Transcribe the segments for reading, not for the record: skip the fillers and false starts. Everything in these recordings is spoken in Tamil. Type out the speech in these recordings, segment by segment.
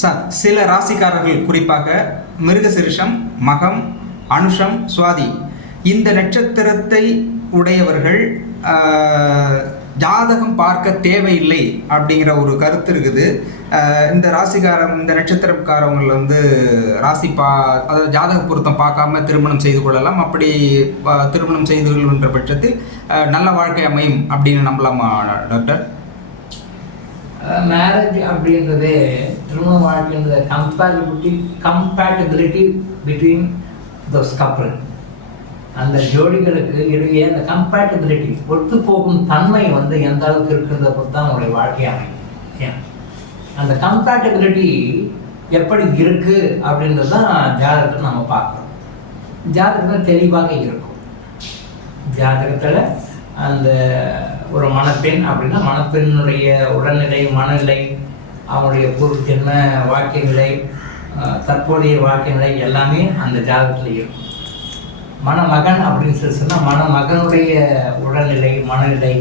சார், சில ராசிக்காரர்கள் குறிப்பாக மிருகசிருஷம், மகம், அனுஷம், சுவாதி இந்த நட்சத்திரத்தை உடையவர்கள் ஜாதகம் பார்க்க தேவையில்லை அப்படிங்கிற ஒரு கருத்து இருக்குது. இந்த இந்த நட்சத்திரக்காரவங்களை அதாவது ஜாதக பொருத்தம் பார்க்காம திருமணம் செய்து கொள்ளலாம். அப்படி திருமணம் செய்து கொள்கின்ற பட்சத்தில் நல்ல வாழ்க்கை அமையும் அப்படின்னு நம்பலாமா டாக்டர்? மேரேஜ் அப்படின்றது திருமண வாழ்க்கைன்றது கம்பேட்டபிலிட்டி பிட்வீன் தோஸ் கப்பல், அந்த ஜோடிகளுக்கு இடையே அந்த கம்பேட்டபிலிட்டி ஒத்து போகும் தன்மை எந்த அளவுக்கு இருக்கிறத பொறுத்து தான் அவங்களுடைய வாழ்க்கை அமையும். ஏன் அந்த கம்பேட்டபிலிட்டி எப்படி இருக்கு அப்படின்றது தான் ஜாதகத்தில் நம்ம பார்க்குறோம். ஜாதகத்தில் தெளிவாக இருக்கும். ஜாதகத்தில் அந்த ஒரு மணப்பெண் அப்படின்னா மணப்பெண்ணுடைய உடல்நிலை, மனநிலை, அவனுடைய பூர்வ ஜென்ம வாழ்க்கை நிலை, தற்போதைய வாழ்க்கை நிலை எல்லாமே அந்த ஜாதகத்தில் இருக்கும். மணமகன் அப்படின்னு சொல்லி சொன்னால் மணமகனுடைய உடல்நிலை, மனநிலை,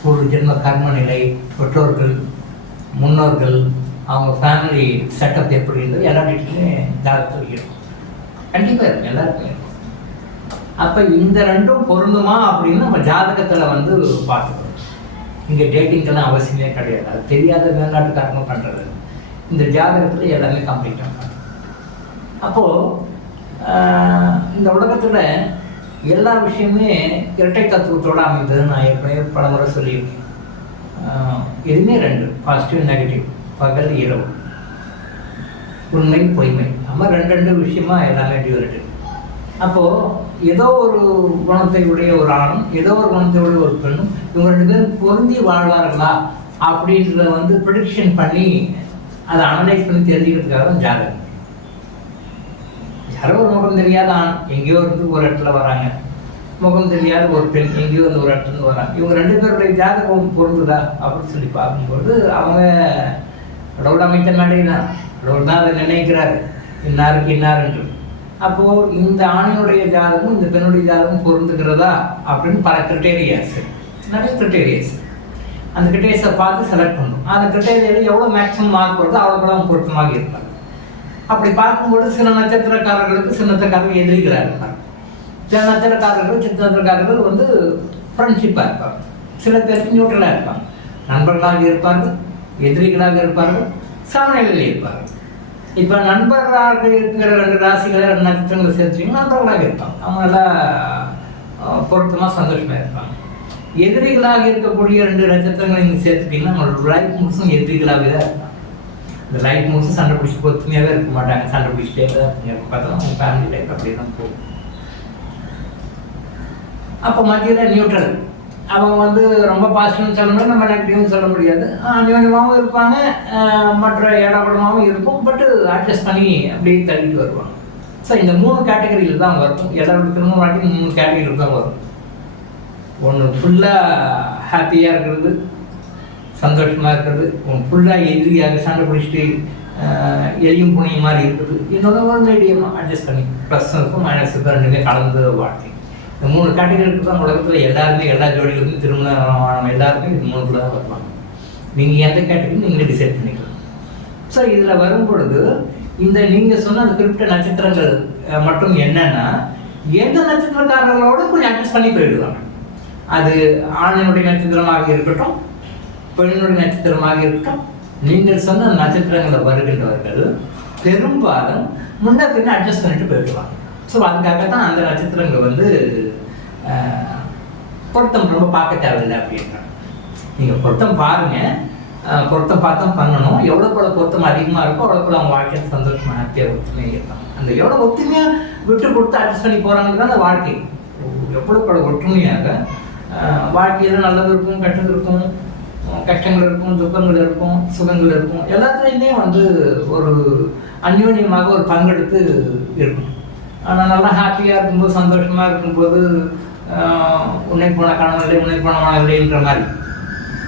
பூர்வ ஜென்ம கர்ம நிலை, பெற்றோர்கள், முன்னோர்கள், அவங்க ஃபேமிலி செட்டப் எப்படின்றது எல்லா வீட்லையுமே ஜாதகத்தில் இருக்கும். கண்டிப்பாக இருக்கும், எல்லாருக்கும் இருக்கும். அப்போ இந்த ரெண்டும் பொருந்துமா அப்படின்னு நம்ம ஜாதகத்தில் பார்த்துக்கணும். இங்கே டேட்டிங்கெல்லாம் அவசியமே கிடையாது. அது தெரியாத மேல்நாட்டுக்காரங்க பண்ணுறது. இந்த ஜாதகத்தில் எல்லாமே கம்ப்ளீட்டாக பண்ணுறது. அப்போது இந்த உலகத்தில் எல்லா விஷயமே இரட்டை தத்துவத்தோடு அமைந்ததுன்னு நான் ஏற்கனவே பல முறை சொல்லியிருக்கேன். எதுவுமே ரெண்டு, பாசிட்டிவ் நெகட்டிவ், பகல் இரவு, உண்மை பொய்மை, நம்ம ரெண்டு விஷயமா எல்லாமே டியூரேட்டிவ். அப்போது ஏதோ ஒரு குணத்தை உடைய ஒரு ஆணும், ஏதோ ஒரு குணத்தை உடைய ஒரு பெண்ணும், இவங்க ரெண்டு பேரும் பொருந்தி வாழ்வார்களா அப்படின்றத ப்ரெடிக்ஷன் பண்ணி அதை அனலைஸ் பண்ணி தெரிஞ்சுக்கிறதுக்காக தான் ஜாதகம். யாரோ ஒரு முகம் தெரியாத ஆண் எங்கேயோ இருந்து ஒரு இடத்துல வராங்க, முகம் தெரியாத ஒரு பெண் எங்கேயோ வந்து ஒரு இடத்துல வராங்க. இவங்க ரெண்டு பேருடைய ஜாதகம் பொருந்துதா அப்படின்னு சொல்லி பார்க்கும்போது அவங்க கடவுள் அமைத்த மேடை தான், கடவுள் தான் அதை நிர்ணயிக்கிறாரு இன்னாருக்கு இன்னார். அப்போது இந்த ஆணினுடைய ஜாதகம் இந்த பெண்ணுடைய ஜாதகம் பொருந்துகிறதா அப்படின்னு பல கிரிட்டேரியாஸ், நிறைய கிரிட்டேரியாஸ். அந்த கிரிட்டேரியாஸை பார்த்து செலக்ட் பண்ணணும். அந்த கிரிட்டேரியாவில் எவ்வளோ மேக்ஸிமம் மார்க் வருதோ அவ்வளோ பொருத்தமாக இருப்பாங்க. அப்படி பார்க்கும்போது சில நட்சத்திரக்காரர்களுக்கு சில நட்சத்திரக்காரர்கள் எதிரிகளாக இருப்பாங்க. சில நட்சத்திரக்காரர்கள் ஃப்ரெண்ட்ஷிப்பாக இருப்பாங்க. சில பேருக்கு நியூட்ரலாக இருப்பாங்க. நண்பர்களாக இருப்பார்கள், எதிரிகளாக இருப்பார்கள், சமநிலையில் இருப்பார்கள். இப்போ நண்பர்களாக இருக்கிற ரெண்டு ராசிகளை ரெண்டு நட்சத்திரங்களை சேர்த்துட்டிங்கன்னா நண்பர்களாக இருப்பாங்க. அவங்க நல்லா பொருத்தமாக சந்தோஷமாக இருப்பாங்க. எதிரிகளாக இருக்கக்கூடிய ரெண்டு நட்சத்திரங்களை நீங்கள் சேர்த்துட்டிங்கன்னா அவங்களோட லைஃப் முழுசும் எதிரிகளாகவே தான் இருப்பாங்க. இந்த லைஃப் முழுசும் சண்டை பிடிச்சி பொறுத்துமையாகவே இருக்க மாட்டாங்க, சண்டை பிடிச்சிட்டே தான் இருப்பாங்க. பார்த்தா அவங்க ஃபேமிலி லைஃப் அப்படி தான் போகும். அப்போ மத்தியில் நியூட்ரல், அவங்க ரொம்ப பாசிட்டிவ்னு சொல்ல முடியாது, நம்ம நெகட்டிவ்னு சொல்ல முடியாது. அநியோன்யமாகவும் இருப்பாங்க, மற்ற இடப்படமாகவும் இருக்கும். பட்டு அட்ஜஸ்ட் பண்ணி அப்படியே தள்ளிட்டு வருவாங்க. ஸோ இந்த 3 கேட்டகரியில் தான் வரும். எல்லாரோட திரும்ப வாழ்க்கையும் 3 கேட்டகரியில் தான் வரும். ஒன்று ஃபுல்லாக ஹாப்பியாக இருக்கிறது, சந்தோஷமாக இருக்கிறது. ஃபுல்லாக எதிரியாக சண்டை பிடிச்சிட்டு எலியும் புனியும் மாதிரி இருக்குது. இன்னொன்று ஒரு மீடியமாக அட்ஜஸ்ட் பண்ணி ப்ளஸ் இருக்கும் மைனஸ் இருக்கும், ரெண்டுமே கலந்து வாழ்க்கை. இந்த 3 கேட்டகரிக்கு தான் உலகத்தில் எல்லாருமே, எல்லா ஜோடிகளுக்கும் திருமணம் எல்லாருமே இது 3 தான் வருவாங்க. நீங்கள் எந்த கேட்டகரி நீங்களே டிசைட் பண்ணிக்கலாம். ஸோ இதில் வரும் பொழுது இந்த நீங்கள் சொன்ன அந்த குறிப்பிட்ட நட்சத்திரங்கள் மட்டும் என்னன்னா, எந்த நட்சத்திரக்காரர்களோட கொஞ்சம் அட்ஜஸ்ட் பண்ணி போயிடுவாங்க. அது ஆணினுடைய நட்சத்திரமாக இருக்கட்டும், பெண்ணுடைய நட்சத்திரமாக இருக்கட்டும், நீங்கள் சொன்ன நட்சத்திரங்களில் வருகின்றவர்கள் பெரும்பாலும் முன்ன பின்ன அட்ஜஸ்ட் பண்ணிட்டு போயிடுவாங்க. ஸோ அதுக்காக தான் அந்த நட்சத்திரங்கள் பொருத்தம் ரொம்ப பார்க்க தேவையில்லை அப்படின்றாங்க. நீங்கள் பொருத்தம் பாருங்கள், பொருத்தம் பார்த்தா பண்ணணும். எவ்வளோ கூட பொருத்தம் அதிகமாக இருக்கோ அவ்வளோ கூட அவங்க வாழ்க்கையில் சந்தோஷமாக ஹாப்பியாக ஒற்றுமையாக இருப்பாங்க. அந்த எவ்வளோ ஒற்றுமையாக விட்டு கொடுத்து அட்ஜஸ்ட் பண்ணி போகிறாங்க தான் அந்த வாழ்க்கை. எவ்வளோ கூட ஒற்றுமையாக வாழ்க்கையில் நல்லது இருக்கும், கெட்டது இருக்கும், கஷ்டங்கள் இருக்கும், துக்கங்கள் இருக்கும், சுகங்கள் இருக்கும். எல்லாத்துலேயுமே ஒரு அந்யோன்யமாக ஒரு பங்கெடுத்து இருக்கும். ஆனால் நல்லா ஹாப்பியாக இருக்கும்போது, சந்தோஷமாக இருக்கும்போது உன்னை போன கணவர்களே உன்னை போன மனவில்லைன்ற மாதிரி.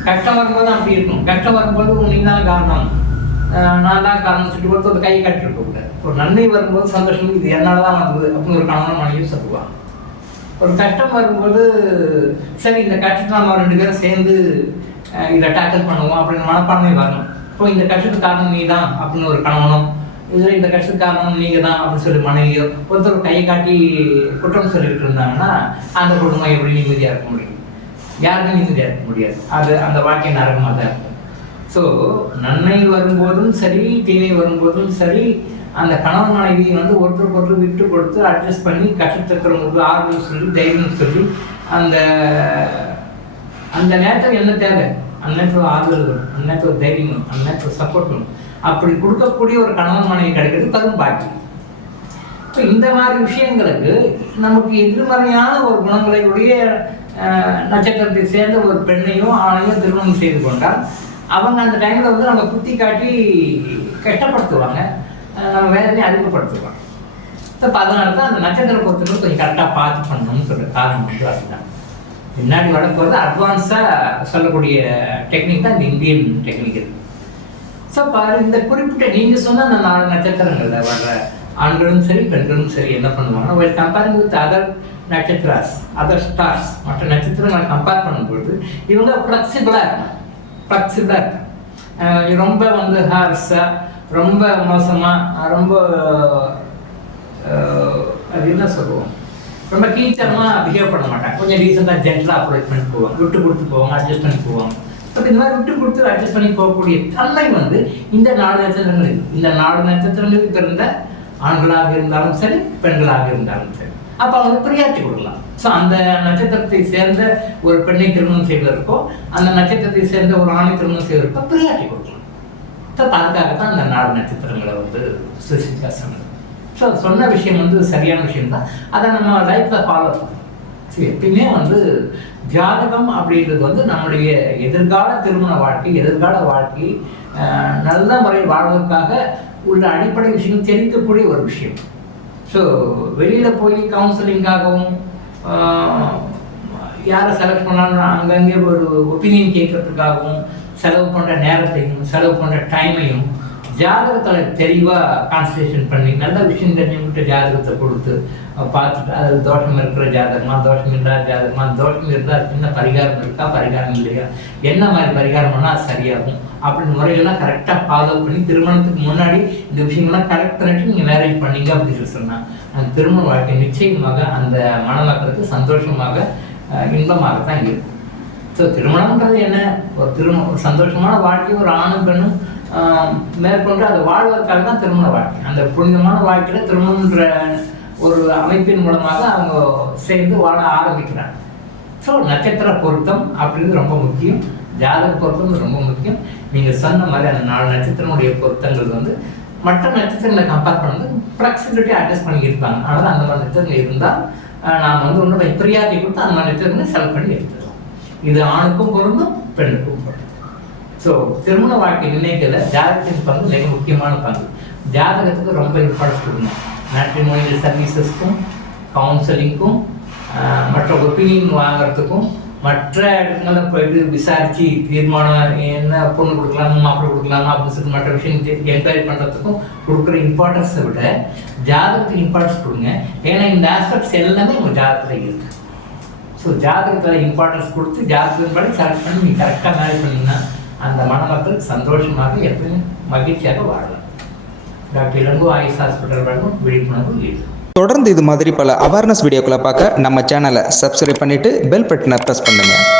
கஷ்டம் வரும்போது அப்படி இருக்கும். கஷ்டம் வரும்போது நீ தான் காரணம், நான் தான் காரணம் சுட்டு கொடுத்து ஒரு கை கட்டிட்டு கூடாது. ஒரு நன்மை வரும்போது சந்தோஷம், இது என்னால் தான் வந்தது அப்படின்னு ஒரு கணவன் மனைவியும் சொல்லுவாங்க. ஒரு கஷ்டம் வரும்போது சரி இந்த கஷ்டத்தை நம்ம 2 பேரும் சேர்ந்து இதை டேக்கிள் பண்ணுவோம் அப்படின்னு மனப்பான்மை வரணும். இப்போ இந்த கஷ்டத்துக்கு காரணம் நீ தான் அப்படின்னு ஒரு கணவனும், இதில் இந்த கஷ்டத்துக்கு காரணம் நீங்கள் தான் அப்படின்னு சொல்லி மனைவியோ ஒருத்தர் கையை காட்டி குற்றம் சொல்லிட்டு இருந்தாங்கன்னா அந்த குடும்பம் எப்படி நிம்மதியாக இருக்க முடியும்? யாருக்கும் நிம்மதியாக இருக்க முடியாது. அது அந்த வாழ்க்கை நரகமாக தான் இருக்கும். ஸோ நன்மை வரும்போதும் சரி, தீமை வரும்போதும் சரி, அந்த கணவன் மனைவி வந்து ஒருத்தருக்கு ஒருத்தர் விட்டு கொடுத்து அட்ஜஸ்ட் பண்ணி கஷ்டத்துக்கிறவங்களுக்கு ஆறுதல் சொல்லி தைரியம் சொல்லி அந்த அந்த நேரத்தில் என்ன தேவை, அந்த நேரத்தில் ஆறுதல் வேணும், அந்த நேரத்தில் தைரியம் வேணும், அந்த நேரத்தில் சப்போர்ட் வேணும். அப்படி கொடுக்கக்கூடிய ஒரு கணவன் மனைவி கிடைக்கிறது பெரும் பாக்கி. இப்போ இந்த மாதிரி விஷயங்களுக்கு நமக்கு எதிர்மறையான ஒரு குணங்களை உடைய நட்சத்திரத்தை சேர்ந்த ஒரு பெண்ணையும் ஆணையும் திருமணம் செய்து கொண்டால் அவங்க அந்த டைமில் வந்து நம்ம குத்தி காட்டி கஷ்டப்படுத்துவாங்க, நம்ம வேலையை அறிமுகப்படுத்துவாங்க. இப்போ அதனால தான் அந்த நட்சத்திர பொறுத்தவரை கொஞ்சம் கரெக்டாக பார்த்து பண்ணணும்னு சொல்கிற காரணம் வந்து அதுதான். பின்னாடி வர போகிறது அட்வான்ஸாக சொல்லக்கூடிய டெக்னிக் தான் இந்த இந்தியன் டெக்னிக் இருக்குது. ஸோ பாரு, இந்த குறிப்பிட்ட நீங்கள் சொன்ன அந்த 4 நட்சத்திரங்களில் வர்ற ஆண்களும் சரி பெண்களும் சரி என்ன பண்ணுவாங்கன்னா, ஒரு கம்பேரிங் வித் அதர் நட்சத்திராஸ், அதர் ஸ்டார்ஸ், மற்ற நட்சத்திரங்களை கம்பேர் பண்ணும்பொழுது இவங்க ஃப்ளெக்சிபிளாக இருக்காங்க. ரொம்ப வந்து ஹார்ஸாக, ரொம்ப மோசமாக, ரொம்ப அது என்ன சொல்லுவோம், ரொம்ப கீழ்த்தரமாக பிஹேவ் பண்ண மாட்டாங்க. கொஞ்சம் ரீசெண்டாக ஜென்டலாக அப்ரோச் பண்ணி போவாங்க, விட்டு கொடுத்து போவாங்க, அட்ஜஸ்ட் பண்ணி போவாங்க. ஸோ இந்த மாதிரி விட்டு கொடுத்து அட்ஜஸ்ட் பண்ணி போகக்கூடிய தன்மை வந்து இந்த 4 நட்சத்திரங்கள் இருக்குது. இந்த 4 நட்சத்திரங்களுக்கு பிறந்த ஆண்களாக இருந்தாலும் சரி, பெண்களாக இருந்தாலும் சரி, அப்போ அவங்க பிரியாற்றி கொடுக்கலாம். ஸோ அந்த நட்சத்திரத்தை சேர்ந்த ஒரு பெண்ணை திருமணம் செய்வதற்கோ, அந்த நட்சத்திரத்தை சேர்ந்த ஒரு ஆணை திருமணம் செய்வதற்கோ பிரியாற்றி கொடுக்கலாம். ஸோ அதுக்காக தான் அந்த 4 நட்சத்திரங்களை வந்து ஸ்பெசிஃபிக்காக சொன்னது. ஸோ சொன்ன விஷயம் வந்து சரியான விஷயம் தான். அதை நம்ம லைஃப்பில் ஃபாலோ பண்ணணும். ஸோ எப்பயுமே வந்து ஜாதகம் அப்படின்றது வந்து நம்முடைய எதிர்கால திருமண வாழ்க்கை, எதிர்கால வாழ்க்கை நல்ல முறையில் வாழ்வதற்காக உள்ள அடிப்படை விஷயம் தெரிவிக்கக்கூடிய ஒரு விஷயம். ஸோ வெளியில் போய் கவுன்சிலிங்காகவும் யாரை செலக்ட் பண்ணாலும் அங்கங்கே ஒரு ஒப்பீனியன் கேட்கறதுக்காகவும் செலவு பண்ணுற நேரத்தையும் செலவு பண்ணுற டைமையும் ஜாதகத்தில் தெளிவாக கான்சன்ட்ரேஷன் பண்ணி நல்ல விஷயம் தெரிஞ்சுக்கிட்ட ஜாதகத்தை கொடுத்து பார்த்துட்டு அதில் தோஷம் இருக்கிற ஜாதகமா, தோஷம் இல்லாத ஜாதகமா, தோஷம் இருந்தால் என்ன பரிகாரம் இருக்கா, பரிகாரம் இல்லையா, என்ன மாதிரி பரிகாரம் பண்ணால் அது சரியாகும் அப்படின்னு முறையெல்லாம் கரெக்டாக ஃபாலோ பண்ணி திருமணத்துக்கு முன்னாடி இந்த விஷயங்கள்லாம் கரெக்ட் பண்ணிட்டு நீங்கள் மேரேஜ் பண்ணீங்க அப்படின்னு சொன்னால் அந்த திருமண வாழ்க்கை நிச்சயமாக அந்த மணமக்களுக்கு சந்தோஷமாக இன்பமாக தான் இருக்கும். ஸோ திருமணம்ன்றது என்ன, ஒரு சந்தோஷமான வாழ்க்கை ஒரு ஆணும் பெண்ணும் மேற்கொண்டு அதை வாழ்வதற்காக தான் திருமண வாழ்க்கை. அந்த புனிதமான வாழ்க்கையில் திருமணன்ற ஒரு அமைப்பின் மூலமாக அவங்க சேர்ந்து வாழ ஆரம்பிக்கிறாங்க. ஸோ நட்சத்திர பொருத்தம் அப்படிங்கிறது ரொம்ப முக்கியம், ஜாதக பொருத்தம் ரொம்ப முக்கியம். நீங்கள் சொன்ன மாதிரி அந்த 4 நட்சத்திரங்களுடைய பொருத்தங்கள் வந்து மற்ற நட்சத்திரங்களை கம்பேர் பண்ணுறது ஃப்ளெக்சிபிலிட்டி அட்ஜஸ்ட் பண்ணியிருப்பாங்க. அதனால் அந்த மாதிரி நட்சத்திரங்கள் இருந்தால் நாம் வந்து ஒன்றும் ப்ரியாரிட்டி கொடுத்து அந்த மாதிரி நட்சத்திரங்களை செலக்ட் பண்ணி எடுத்துக்கலாம். இது ஆணுக்கும் பொருந்தும் பெண்ணுக்கும் பொருந்தும். ஸோ திருமண வாழ்க்கை நிர்ணயிக்கல ஜாதகத்தின் பங்கு மிக முக்கியமான பங்கு. ஜாதகத்துக்கு ரொம்ப இம்பார்ட்டன்ஸ் கொடுக்கணும். மேட்ரிமோனியல் சர்வீசஸ்க்கும், கவுன்சிலிங்க்கும், மற்ற ஒப்பீனியன் வாங்கிறதுக்கும், மற்ற இடங்களில் போயிட்டு விசாரித்து தீர்மானம் என்ன பொண்ணு கொடுக்கலாமா, மாப்பிள்ளை கொடுக்கலாமா அப்படின்னு சொல்லிட்டு மற்ற விஷயம் என்கொயரி பண்ணுறதுக்கும் கொடுக்குற இம்பார்ட்டன்ஸை விட ஜாதகத்துக்கு இம்பார்ட்டன்ஸ் கொடுங்க. ஏன்னா இந்த ஆஸ்பெக்ட்ஸ் எல்லாமே உங்கள் ஜாதகத்தில் இருக்குது. ஸோ ஜாதகத்தில் இம்பார்ட்டன்ஸ் கொடுத்து ஜாதகத்தின் படி செலக்ட் பண்ணி நீங்கள் கரெக்டாக மேரேஜ் பண்ணிங்கன்னா அந்த மணமக்கள் சந்தோஷமாக எப்பயும் மகிழ்ச்சியாக வாழலாம். டாக்டர் இளங்கோ ஆயுஷ் ஹாஸ்பிட்டல் வழங்கும் விழிப்புணர்வு இது. தொடர்ந்து இது மாதிரி பல அவேர்னஸ் வீடியோக்களை பார்க்க நம்ம சேனலை சப்ஸ்கிரைப் பண்ணிவிட்டு பெல் பட்டனை ப்ரெஸ் பண்ணுங்கள்.